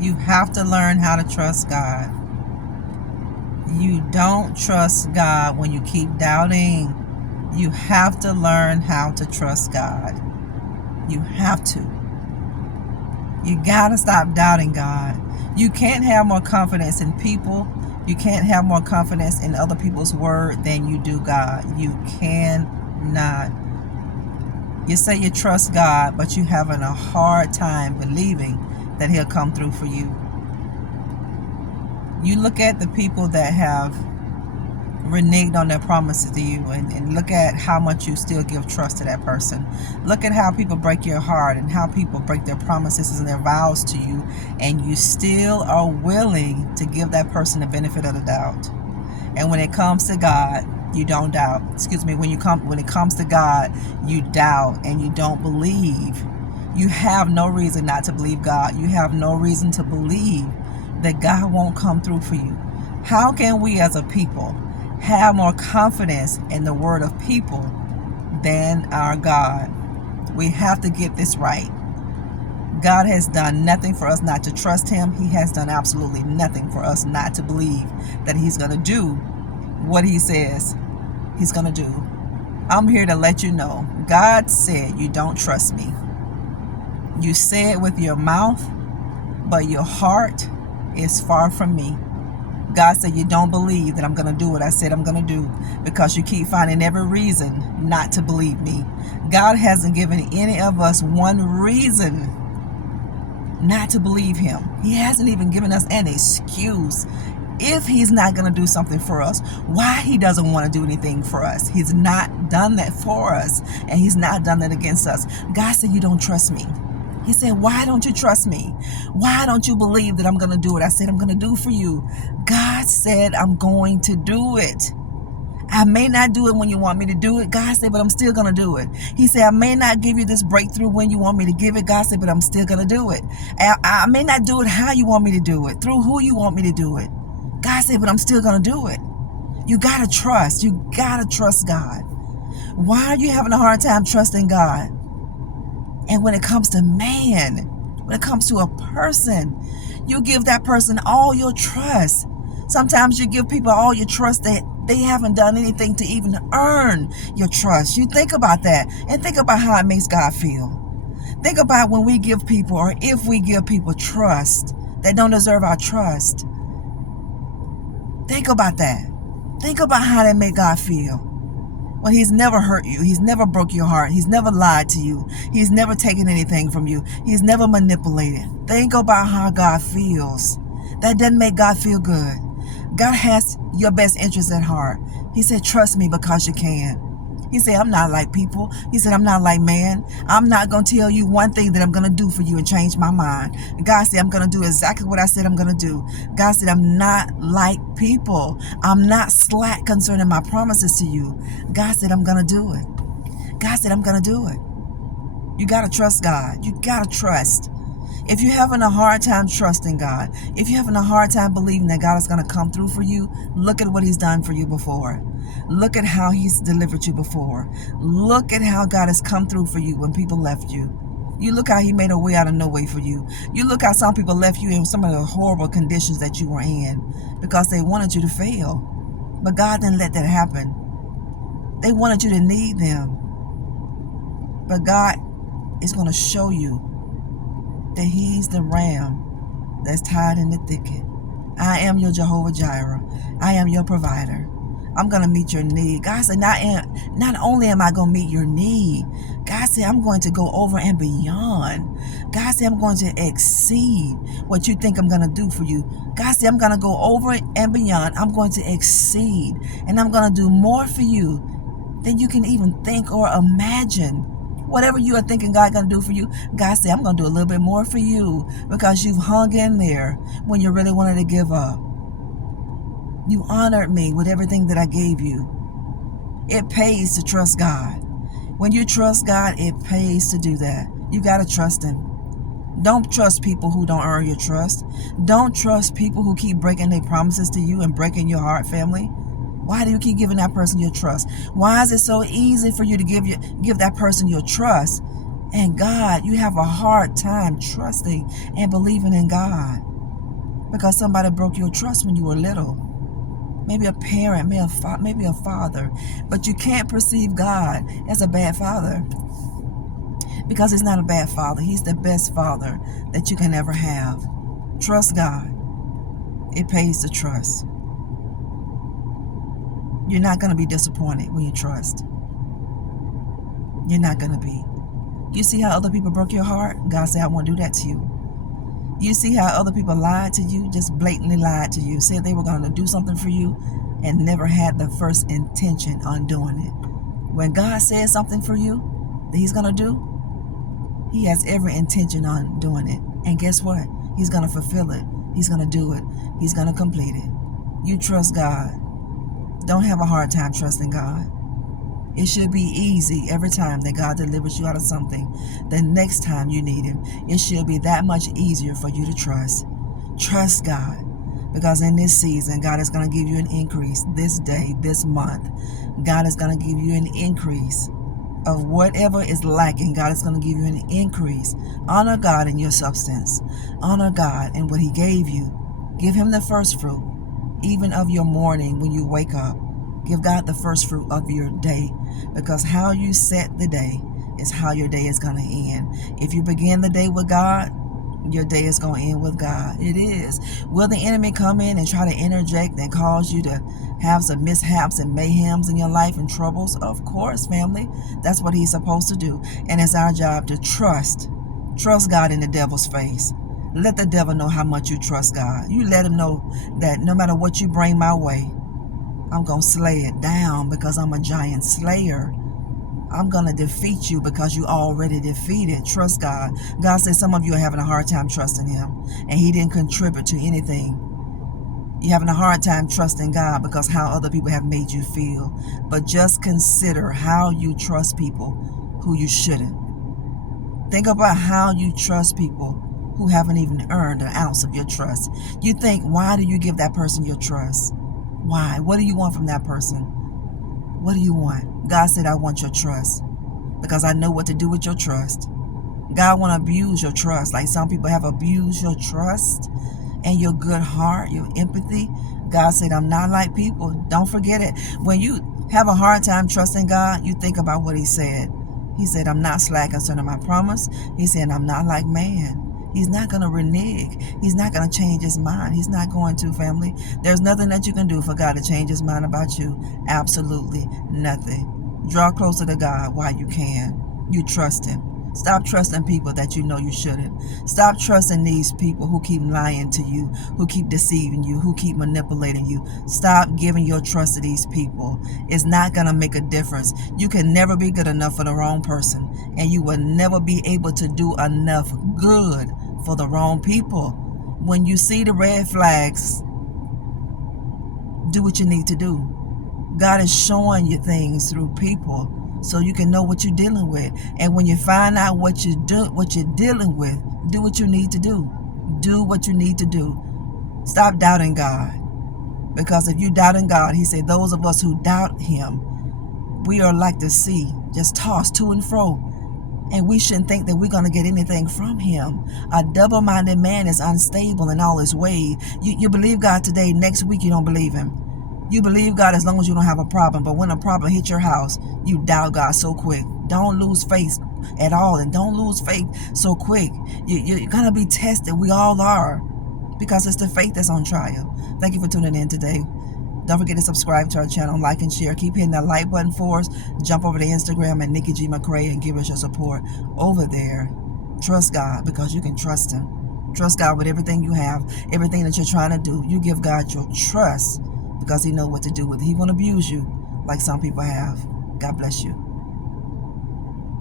You have to learn how to trust God. You don't trust God when you keep doubting. You have to learn how to trust God. You have to. You gotta stop doubting God. You can't have more confidence in people. You can't have more confidence in other people's word than you do God. You cannot. You say you trust God, but you're having a hard time believing that He'll come through for you. You look at the people that have reneged on their promises to you, and look at how much you still give trust to that person. Look at how people break your heart and how people break their promises and their vows to you, and you still are willing to give that person the benefit of the doubt. And when it comes to God, you don't doubt. When it comes to God, you doubt and you don't believe. You have no reason not to believe God. You have no reason to believe that God won't come through for you. How can we as a people have more confidence in the word of people than our God? We have to get this right. God has done nothing for us not to trust Him. He has done absolutely nothing for us not to believe that He's going to do what He says He's going to do. I'm here to let you know, God said you don't trust me. You say it with your mouth, but your heart is far from me. God said you don't believe that I'm going to do what I said I'm going to do because you keep finding every reason not to believe me. God hasn't given any of us one reason not to believe Him. He hasn't even given us an excuse. If He's not going to do something for us, why He doesn't want to do anything for us. He's not done that for us, and He's not done that against us. God said you don't trust me. He said, why don't you trust me? Why don't you believe that I'm going to do what I said I'm going to do for you? God said I'm going to do it. I may not do it when you want me to do it. God said, but I'm still going to do it. He said, I may not give you this breakthrough when you want me to give it. God said, but I'm still going to do it. I may not do it how you want me to do it, through who you want me to do it. God said, but I'm still going to do it. You got to trust. You got to trust God. Why are you having a hard time trusting God? And when it comes to man, when it comes to a person, you give that person all your trust. Sometimes you give people all your trust that they haven't done anything to even earn your trust. You think about that and think about how it makes God feel. Think about when we give people, or if we give people trust that don't deserve our trust. Think about that. Think about how that make God feel. When He's never hurt you. He's never broke your heart. He's never lied to you. He's never taken anything from you. He's never manipulated. Think about how God feels. That doesn't make God feel good. God has your best interest at heart. He said, trust me because you can. He said, I'm not like people. He said, I'm not like man. I'm not going to tell you one thing that I'm going to do for you and change my mind. God said, I'm going to do exactly what I said I'm going to do. God said, I'm not like people. I'm not slack concerning my promises to you. God said, I'm going to do it. God said, I'm going to do it. You got to trust God. You got to trust. If you're having a hard time trusting God, if you're having a hard time believing that God is going to come through for you, look at what He's done for you before. Look at how He's delivered you before. Look at how God has come through for you when people left you. You look how He made a way out of no way for you. You look how some people left you in some of the horrible conditions that you were in because they wanted you to fail. But God didn't let that happen. They wanted you to need them. But God is going to show you that He's the ram that's tied in the thicket. I am your Jehovah Jireh. I am your provider. I'm going to meet your need. God said, not only am I going to meet your need, God said, I'm going to go over and beyond. God said, I'm going to exceed what you think I'm going to do for you. God said, I'm going to go over and beyond. I'm going to exceed. And I'm going to do more for you than you can even think or imagine. Whatever you are thinking God going to do for you, God said, I'm going to do a little bit more for you because you've hung in there when you really wanted to give up. You honored me with everything that I gave you. It pays to trust God. When you trust God, it pays to do that. You got to trust Him. Don't trust people who don't earn your trust. Don't trust people who keep breaking their promises to you and breaking your heart, family. Why do you keep giving that person your trust? Why is it so easy for you to give that person your trust And God, you have a hard time trusting and believing in God because somebody broke your trust when you were little. Maybe a parent, maybe a father. But you can't perceive God as a bad father because he's not a bad father. He's the best father that you can ever have. Trust God. It pays to trust. You're not going to be disappointed when you trust. You're not going to be. You see how other people broke your heart? God said, I won't do that to you. You see how other people lied to you, just blatantly lied to you, said they were going to do something for you and never had the first intention on doing it. When God says something for you that he's going to do, he has every intention on doing it. And guess what? He's going to fulfill it. He's going to do it. He's going to complete it. You trust God. Don't have a hard time trusting God. It should be easy every time that God delivers you out of something. The next time you need him, it should be that much easier for you to trust. Trust God. Because in this season, God is going to give you an increase this day, this month. God is going to give you an increase of whatever is lacking. God is going to give you an increase. Honor God in your substance. Honor God in what he gave you. Give him the first fruit, even of your morning when you wake up. Give God the first fruit of your day, because how you set the day is how your day is going to end. If you begin the day with God, your day is going to end with God. It is. Will the enemy come in and try to interject and cause you to have some mishaps and mayhems in your life and troubles? Of course, family. That's what he's supposed to do. And it's our job to trust God in the devil's face. Let the devil know how much you trust God. You let him know that no matter what you bring my way, I'm going to slay it down because I'm a giant slayer. I'm going to defeat you because you already defeated. Trust God. God says some of you are having a hard time trusting him, and he didn't contribute to anything. You're having a hard time trusting God because how other people have made you feel. But just consider how you trust people who you shouldn't. Think about how you trust people who haven't even earned an ounce of your trust. You think, why do you give that person your trust? Why? What do you want from that person? What do you want? God said, I want your trust because I know what to do with your trust. God won't abuse your trust like some people have abused your trust and your good heart, your empathy. God said, I'm not like people. Don't forget it. When you have a hard time trusting God, you think about what he said. He said, I'm not slack concerning my promise. He said, I'm not like man. He's not going to renege. He's not going to change his mind. He's not going to, family. There's nothing that you can do for God to change his mind about you. Absolutely nothing. Draw closer to God while you can. You trust him. Stop trusting people that you know you shouldn't. Stop trusting these people who keep lying to you, who keep deceiving you, who keep manipulating you. Stop giving your trust to these people. It's not going to make a difference. You can never be good enough for the wrong person, and you will never be able to do enough good for the wrong people. When you see the red flags, do what you need to do. God is showing you things through people so you can know what you're dealing with. And when you find out what you're dealing with, do what you need to do. Do what you need to do. Stop doubting God. Because if you doubt in God, he said, those of us who doubt him, we are like the sea, just tossed to and fro. And we shouldn't think that we're going to get anything from him. A double-minded man is unstable in all his ways. You believe God today, next week you don't believe him. You believe God as long as you don't have a problem. But when a problem hits your house, you doubt God so quick. Don't lose faith at all. And don't lose faith so quick. You're going to be tested. We all are. Because it's the faith that's on trial. Thank you for tuning in today. Don't forget to subscribe to our channel, like and share. Keep hitting that like button for us. Jump over to Instagram at Nikki McCray and give us your support over there. Trust God because you can trust him. Trust God with everything you have, everything that you're trying to do. You give God your trust because he knows what to do with it. He won't abuse you like some people have. God bless you.